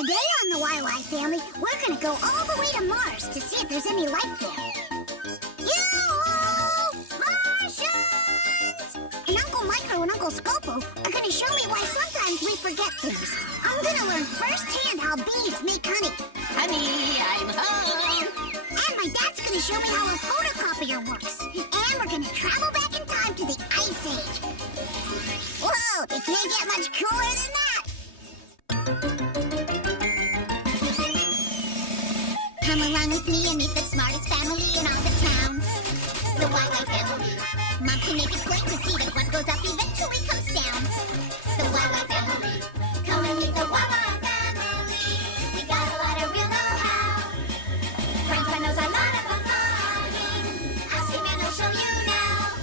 Today on the YY family, we're gonna go all the way to Mars to see if there's any life there. Yoo-hoo! Martians! And Uncle Micro and Uncle Scopo are gonna show me why sometimes we forget things. I'm gonna learn firsthand how bees make honey. Honey, I'm home. And my dad's gonna show me how a photocopier works. And we're gonna travel back in time to the Ice Age. Whoa, it can't get much cooler than that. Come along with me and meet the smartest family in all the town. The YY family. Mom can make it plain to see that what goes up eventually comes down. The YY family. Come and meet the YY family. We got a lot of real know-how. Grandpa knows a lot about farming. Ask him and he'll show you now.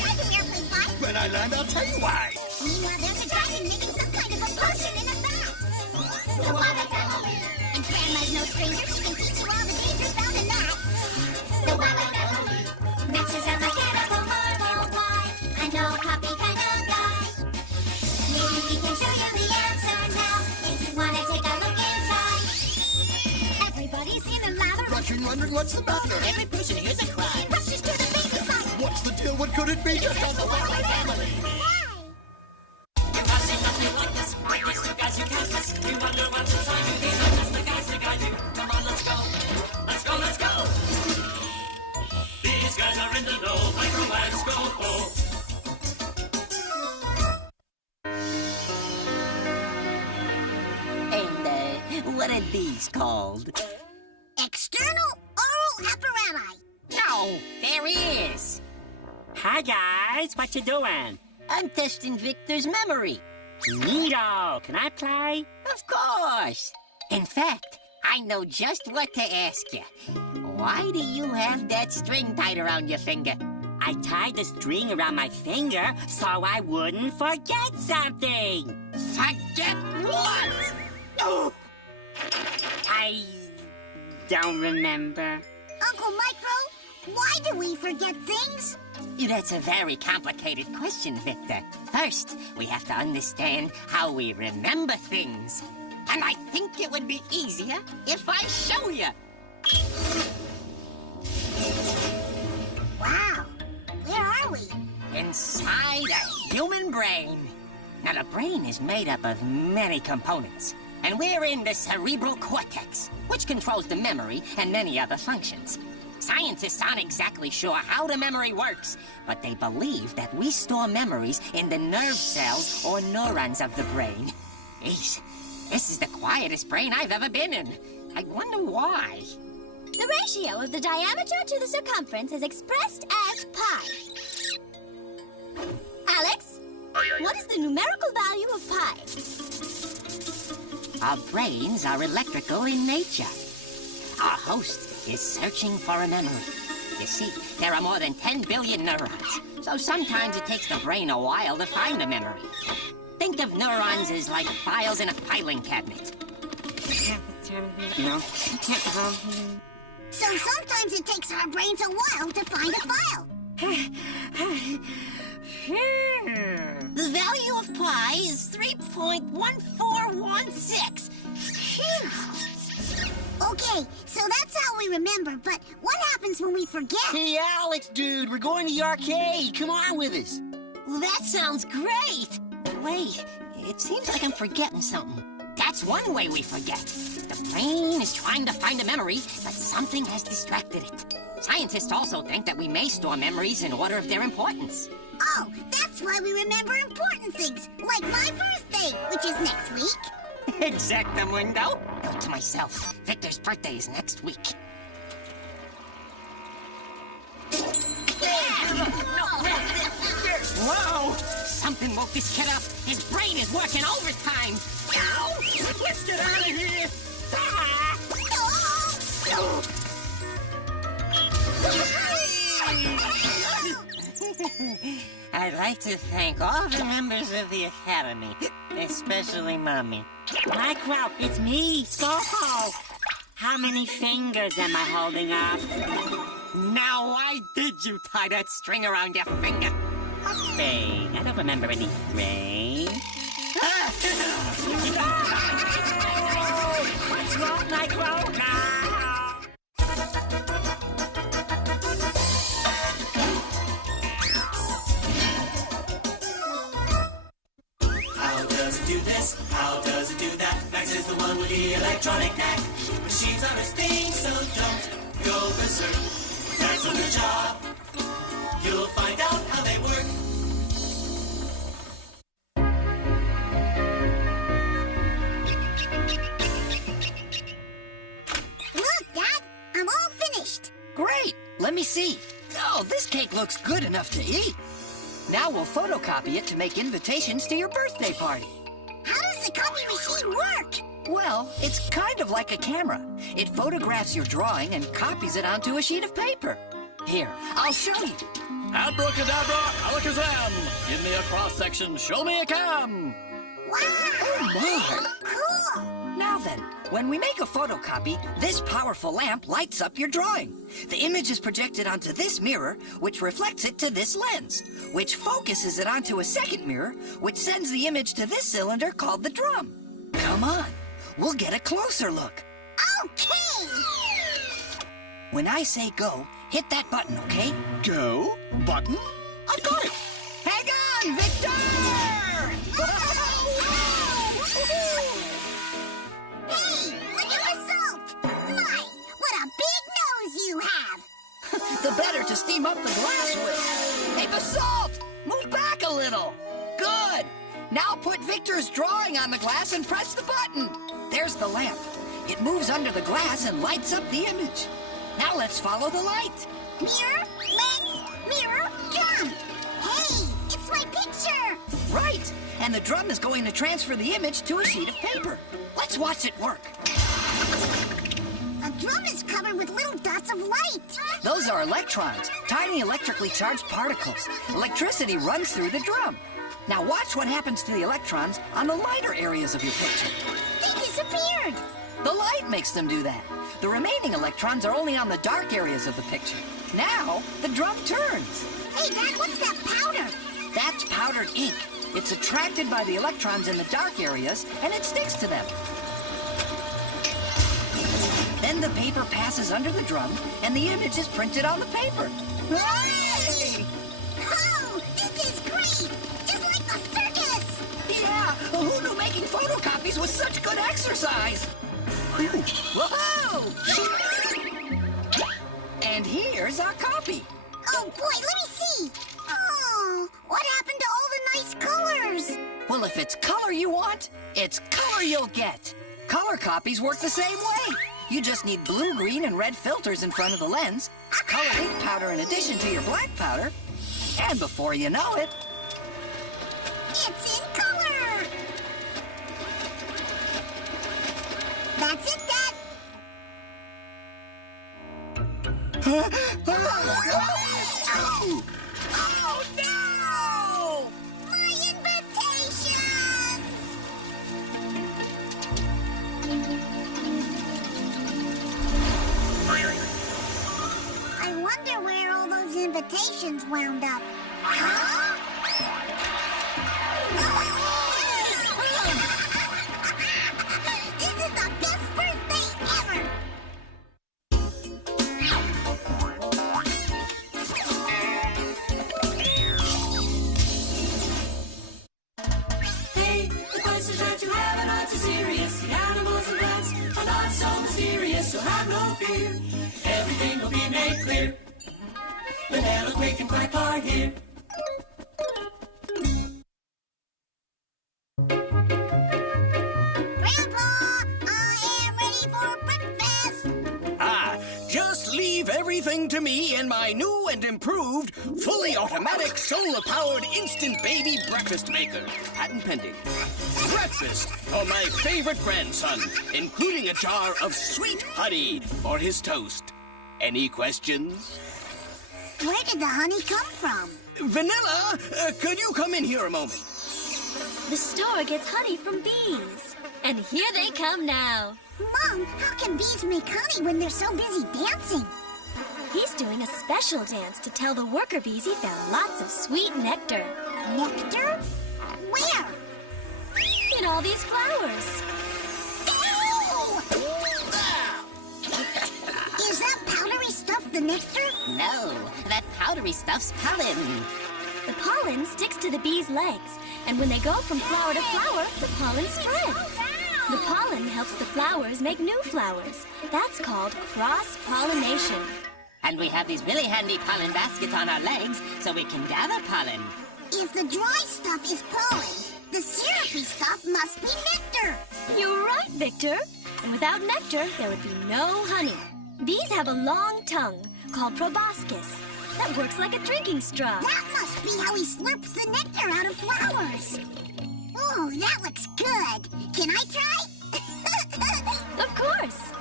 Why do airplanes fly? When I land, I'll tell you why. Meanwhile, there's a dragon making some kind of a potion in a vat. The YY family. And Grandma's no stranger. She can teach you all the dangers found in that. The YY family. Max is a mechanical marvel. Why? I know a copy kind of guy. Maybe we can show you the answer now. If you want to take a look inside. Everybody's in a lather. Rushing, wondering what's the matter. Every person here's a cry. Rushes to the baby side. What's the deal? What could it be? Just on the YY family. And, what are these called? External oral apparatus. No, there is. Hi guys, what you doing? I'm testing Victor's memory. Neato, can I play? Of course. In fact, I know just what to ask you. Why do you have that string tied around your finger? I tied the string around my finger so I wouldn't forget something. Forget what? Oh. I don't remember. Uncle Micro, why do we forget things? That's a very complicated question, Victor. First, we have to understand how we remember things. And I think it would be easier if I show you. Wow, where are we? Inside a human brain. Now, the brain is made up of many components. And we're in the cerebral cortex, which controls the memory and many other functions. Scientists aren't exactly sure how the memory works, but they believe that we store memories in the nerve cells or neurons of the brain. Jeez, this is the quietest brain I've ever been in. I wonder why. The ratio of the diameter to the circumference is expressed as pi. Alex, what is the numerical value of pi? Our brains are electrical in nature. Our host is searching for a memory. You see, there are more than 10 billion neurons, so sometimes it takes the brain a while to find a memory. Think of neurons as like files in a filing cabinet. No. So sometimes it takes our brains a while to find a file. The value of pi is 3.1416. Okay, so that's how we remember, but what happens when we forget? Hey, Alex, dude, we're going to the arcade. Come on with us. Well, that sounds great. Wait, it seems like I'm forgetting something. That's one way we forget. The brain is trying to find a memory, but something has distracted it. Scientists also think that we may store memories in order of their importance. Oh, that's why we remember important things, like my birthday, which is next week. Exactamundo. Note to myself, Victor's birthday is next week. Whoa! Something woke this kid up. His brain is working overtime. Ow! Let's get out of here! Ah! I'd like to thank all the members of the Academy, especially Mommy. Micro, it's me, Scopo. How many fingers am I holding up? Now, why did you tie that string around your finger? Thing. I don't remember any string. cyclone now. How does it do this? How does it do that? Max is the one with the electronic knack. Machines are his thing, so don't go berserk. That's on the job. You'll find out how they work. Look, Dad, I'm all finished. Great. Let me see. Oh, this cake looks good enough to eat. Now we'll photocopy it to make invitations to your birthday party. How does the copy machine work? Well, it's kind of like a camera. It photographs your drawing and copies it onto a sheet of paper. Here, I'll show you. Abracadabra, alakazam! Give me a cross-section, show me a cam! Wow! Oh, my! Cool! Now then, when we make a photocopy, this powerful lamp lights up your drawing. The image is projected onto this mirror, which reflects it to this lens, which focuses it onto a second mirror, which sends the image to this cylinder called the drum. Come on, we'll get a closer look. Okay! When I say go, hit that button, okay? Go? Button? I've got it! Hang on, Victor! Hey, look at the salt! My, what a big nose you have! The better to steam up the glass with. Hey, Basalt! Move back a little. Good. Now put Victor's drawing on the glass and press the button. There's the lamp. It moves under the glass and lights up the image. Now let's follow the light. Mirror, lens, mirror, drum! Hey, it's my picture! Right. And the drum is going to transfer the image to a sheet of paper. Let's watch it work. The drum is covered with little dots of light. Those are electrons, tiny electrically charged particles. Electricity runs through the drum. Now watch what happens to the electrons on the lighter areas of your picture. They disappeared. The light makes them do that. The remaining electrons are only on the dark areas of the picture. Now, the drum turns. Hey, Dad, what's that powder? That's powdered ink. It's attracted by the electrons in the dark areas, and it sticks to them. Then the paper passes under the drum, and the image is printed on the paper. Hooray! Oh, this is great! Just like the circus! Yeah, who knew making photocopies was such good exercise? Whoa! And here's our copy. Oh, boy, let me see. Oh, what happened to all the nice colors? Well, if it's color you want, it's color you'll get. Color copies work the same way. You just need blue, green, and red filters in front of the lens, color ink powder in addition to your black powder, and before you know it, It's in color! That's it, Dad. Oh! oh no! My invitations! I wonder where all those invitations wound up. Huh? This is the best birthday ever! Hey, the questions that you have are not too serious. The animals and plants are not so mysterious, so have no fear. Everything will be made clear. Vanilla, Quick, and Quack are here. Grandpa, I am ready for breakfast! Ah, just leave everything to me in my new and improved, fully automatic, solar-powered instant baby breakfast maker. Patent pending. Breakfast for my favorite grandson, including a jar of sweet honey for his toast. Any questions? Where did the honey come from? Vanilla, could you come in here a moment? The store gets honey from bees. And here they come now. Mom, how can bees make honey when they're so busy dancing? He's doing a special dance to tell the worker bees he found lots of sweet nectar. Nectar? Where? In all these flowers. Oh! nectar? No, that powdery stuff's pollen. The pollen sticks to the bees' legs, and when they go from flower to flower, the pollen spreads. The pollen helps the flowers make new flowers. That's called cross-pollination. And we have these really handy pollen baskets on our legs so we can gather pollen. If the dry stuff is pollen, the syrupy stuff must be nectar. You're right, Victor. And without nectar, there would be no honey. Bees have a long tongue called proboscis that works like a drinking straw. That must be how he slurps the nectar out of flowers. Oh, that looks good. Can I try? Of course.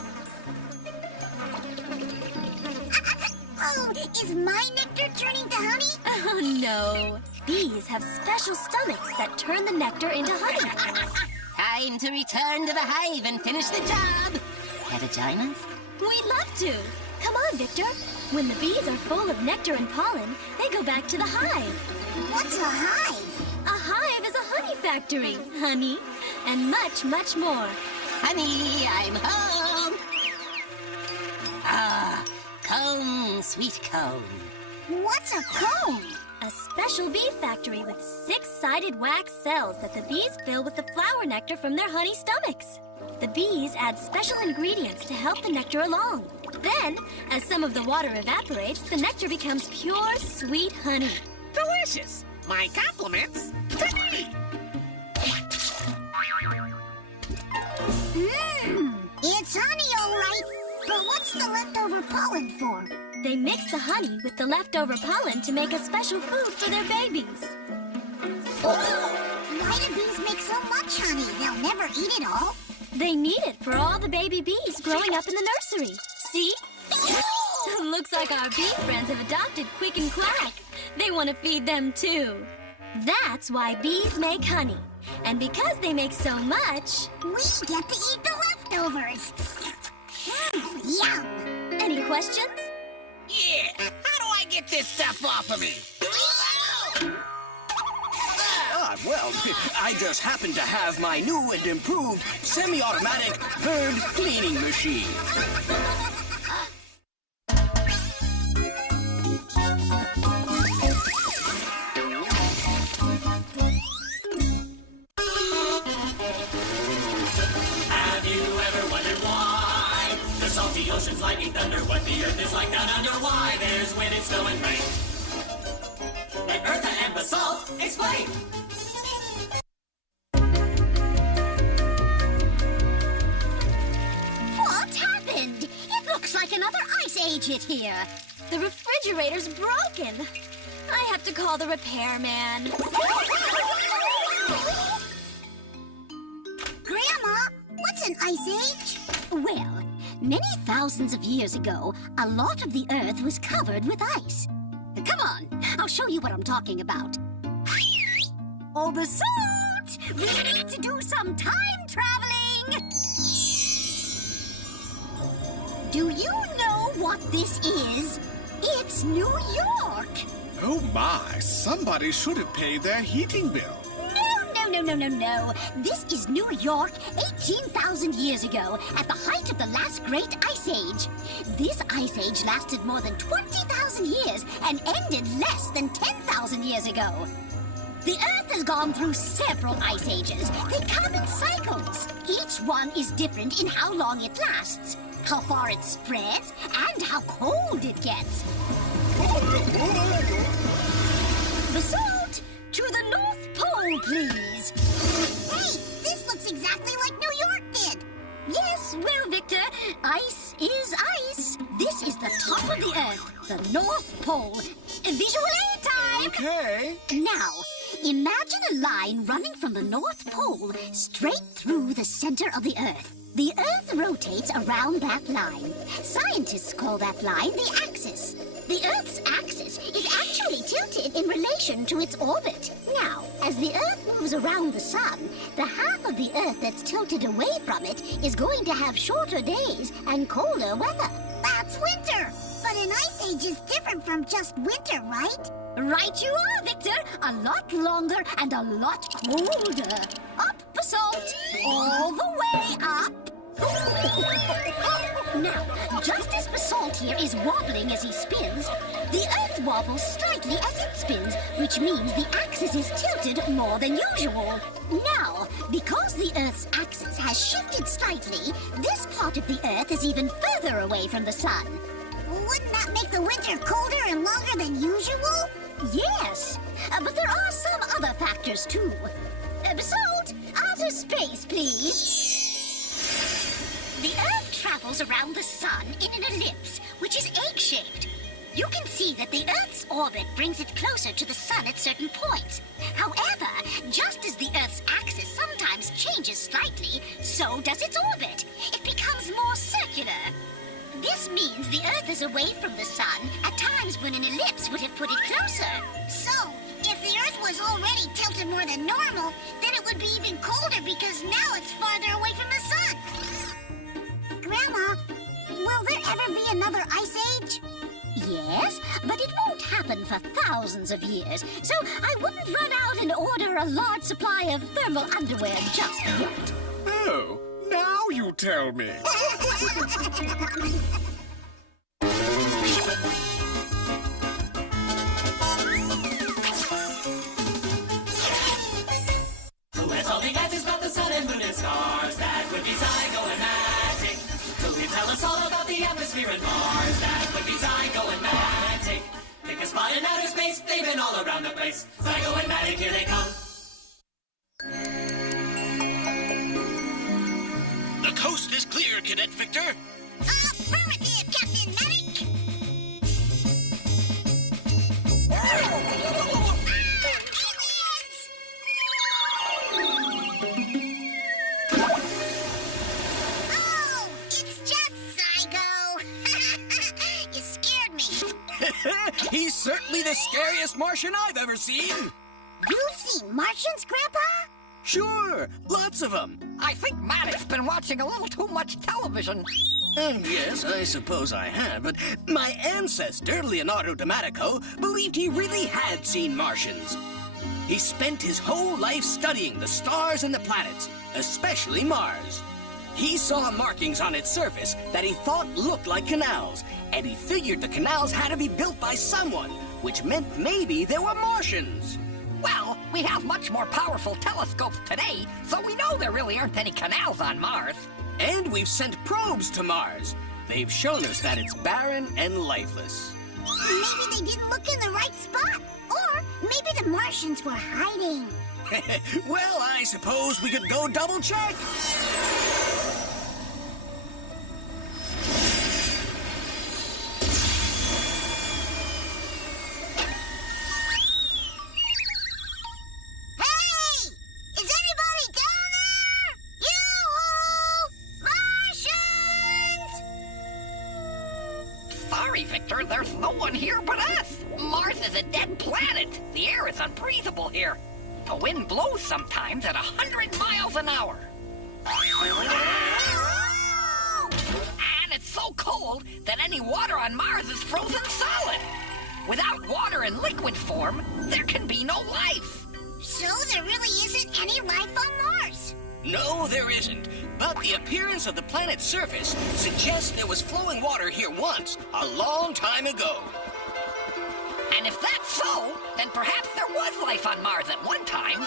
Oh, is my nectar turning to honey? Oh, no. Bees have special stomachs that turn the nectar into honey. Time to return to the hive and finish the job. Care to join us? We'd love to. Come on, Victor. When the bees are full of nectar and pollen, they go back to the hive. What's a hive? A hive is a honey factory, honey, and much, much more. Honey, I'm home. Ah, comb, sweet comb. What's a comb? A special bee factory with 6-sided wax cells that the bees fill with the flower nectar from their honey stomachs. The bees add special ingredients to help the nectar along. Then, as some of the water evaporates, the nectar becomes pure, sweet honey. Delicious! My compliments to me! It's honey, all right. But what's the leftover pollen for? They mix the honey with the leftover pollen to make a special food for their babies. Why do bees make so much honey? They'll never eat it all. They need it for all the baby bees growing up in the nursery. See? Looks like our bee friends have adopted Quick and Quack. They want to feed them too. That's why bees make honey. And because they make so much, We get to eat the leftovers. Yum! any questions? Yeah! How do I get this stuff off of me? Well, I just happen to have my new and improved semi-automatic bird cleaning machine. Have you ever wondered why the salty oceans, lightning, thunder, what the earth is like down under? Why there's wind and snow and rain? Let Eartha and Basalt explain. What happened? It looks like another ice age hit here. The refrigerator's broken. I have to call the repairman. Grandma, what's an ice age? Well, many thousands of years ago, a lot of the Earth was covered with ice. Come on, I'll show you what I'm talking about. Oh, Basalt! We need to do some time traveling! Do you know what this is? It's New York! Oh my, somebody should have paid their heating bill. No. This is New York 18,000 years ago, at the height of the last great ice age. This ice age lasted more than 20,000 years and ended less than 10,000 years ago. The Earth has gone through several ice ages. They come in cycles. Each one is different in how long it lasts, how far it spreads, and how cold it gets. Basalt, to the North Pole, please. Hey, this looks exactly like New York did. Yes, well, Victor, ice is ice. This is the top of the Earth, the North Pole. Visual aid time! Okay. Now, imagine a line running from the North Pole straight through the center of the Earth. The Earth rotates around that line. Scientists call that line the axis. The Earth's axis is actually tilted in relation to its orbit. Now, as the Earth moves around the sun, the half of the Earth that's tilted away from it is going to have shorter days and colder weather. That's winter. But an ice age is different from just winter, right? Right you are, Victor. A lot longer and a lot colder. Up, Basalt. All the way up. Now, just as Basalt here is wobbling as he spins, the Earth wobbles slightly as it spins, which means the axis is tilted more than usual. Now, because the Earth's axis has shifted slightly, this part of the Earth is even further away from the sun. Wouldn't that make the winter colder and longer than usual? Yes, but there are some other factors too. Salt, outer space, please. The Earth travels around the sun in an ellipse, which is egg-shaped. You can see that the Earth's orbit brings it closer to the sun at certain points. However, just as the Earth's axis sometimes changes slightly, so does its orbit. It becomes more circular. This means the Earth is away from the sun at times when an ellipse would have put it closer. So, if the Earth was already tilted more than normal, then it would be even colder because now it's farther away from the sun. Grandma, will there ever be another ice age? Yes, but it won't happen for thousands of years, so I wouldn't run out and order a large supply of thermal underwear just yet. Oh, now you tell me. Who has all the answers about the sun and moon and stars? That would be Zygomatic. Who can tell us all about the atmosphere and Mars? That would be Zygomatic. Pick a spot in outer space, they've been all around the place. Zygomatic, here they come. The coast is clear, Cadet Victor. Affirmative, Captain Medic! Oh, it's just Zygo! You scared me. He's certainly the scariest Martian I've ever seen. You've seen Martians, Grandpa? Sure, lots of them. I think Maddox's been watching a little too much television. Yes, I suppose I have, but my ancestor, Leonardo Domatico, believed he really had seen Martians. He spent his whole life studying the stars and the planets, especially Mars. He saw markings on its surface that he thought looked like canals, and he figured the canals had to be built by someone, which meant maybe there were Martians. Well, we have much more powerful telescopes today, so we know there really aren't any canals on Mars. And we've sent probes to Mars. They've shown us that it's barren and lifeless. Maybe they didn't look in the right spot. Or maybe the Martians were hiding. Well, I suppose we could go double check. Hey! Is anybody down there? Yoo-hoo! Martians! Sorry, Victor, there's no one here but us. Mars is a dead planet. The air is unbreathable here. The wind blows sometimes at 100 miles an hour. And it's so cold that any water on Mars is frozen solid. Without water in liquid form, there can be no life. So there really isn't any life on Mars. No, there isn't. But the appearance of the planet's surface suggests there was flowing water here once, a long time ago. And if that's so, then perhaps there was life on Mars at one time.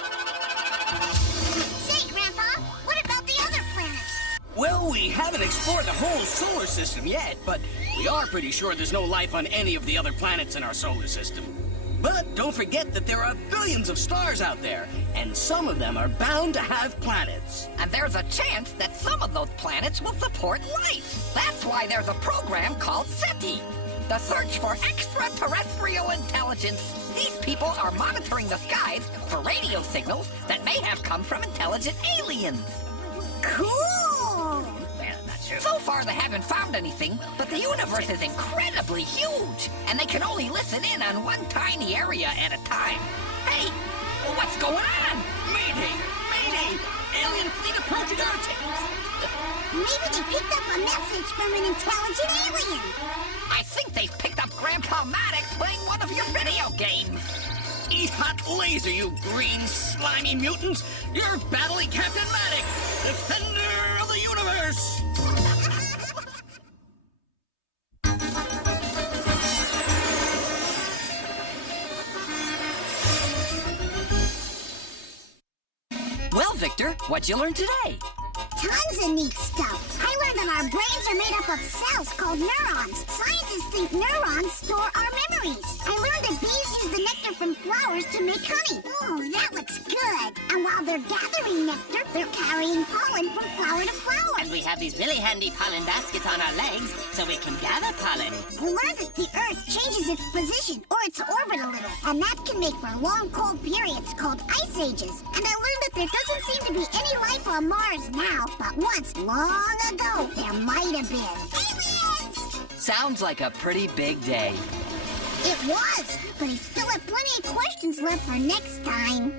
Say, Grandpa, what about the other planets? Well, we haven't explored the whole solar system yet, but we are pretty sure there's no life on any of the other planets in our solar system. But don't forget that there are billions of stars out there, and some of them are bound to have planets. And there's a chance that some of those planets will support life. That's why there's a program called SETI, the Search for Extraterrestrial Intelligence. These people are monitoring the skies for radio signals that may have come from intelligent aliens. Cool! So far, they haven't found anything, but the universe is incredibly huge, and they can only listen in on one tiny area at a time. Hey, what's going on? Mayday! Mayday! Alien fleet approaching Earth! Maybe they picked up a message from an intelligent alien. I think they've picked up Grandpa Maddox playing one of your video games. Eat hot laser, you green, slimy mutants! You're battling Captain Maddox, defender of the universe! Nectar, what'd you learn today? Tons of neat stuff. I learned that our brains are made up of cells called neurons. Scientists think neurons store our memories. I learned that bees use the nectar from flowers to make honey. Oh, that looks good. And while they're gathering nectar, they're carrying pollen from flower to flower. And we have these really handy pollen baskets on our legs so we can gather pollen. We learned that the Earth changes its position or its orbit a little, and that can make for long cold periods called ice ages. And I learned that there doesn't seem to be any life on Mars now, but once, long ago, there might have been. Aliens! Sounds like a pretty big day. It was, but I still have plenty of questions left for next time.